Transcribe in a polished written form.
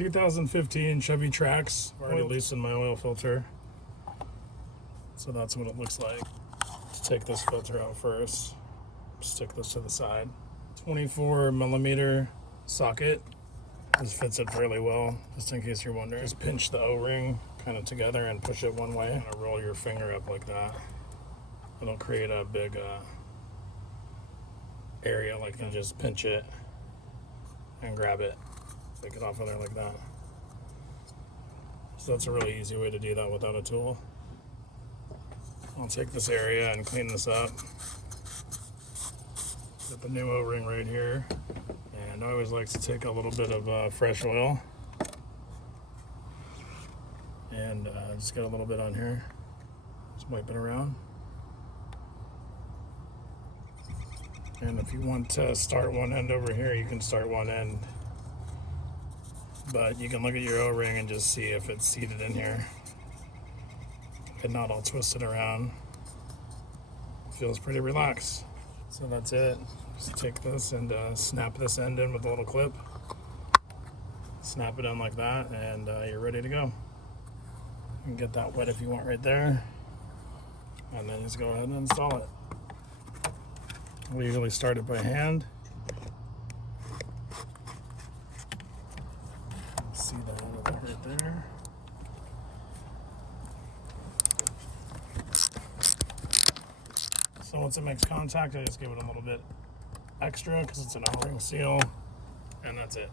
2015 Chevy TRAX. I've already loosened my oil filter. So that's what it looks like. Let's take this filter out first. Stick this to the side. 24 millimeter socket. This fits it fairly well, just in case you're wondering. Just pinch the O-ring kind of together and push it one way. And roll your finger up like that. It'll create a big area like that. Just pinch it and grab it. Take it off of there like that. So that's a really easy way to do that without a tool. I'll take this area and clean this up. Got the new O-ring right here. And I always like to take a little bit of fresh oil. And just get a little bit on here. Just wipe it around. And if you want to start one end over here, you can start one end. But you can look at your O-ring and just see if it's seated in here and not all twisted around. Feels pretty relaxed. So that's it. Just take this and snap this end in with a little clip. Snap it in like that, and you're ready to go. You can get that wet if you want right there. And then just go ahead and install it. We usually start it by hand. See that right there. So once it makes contact, I just give it a little bit extra because it's an O-ring seal, and that's it.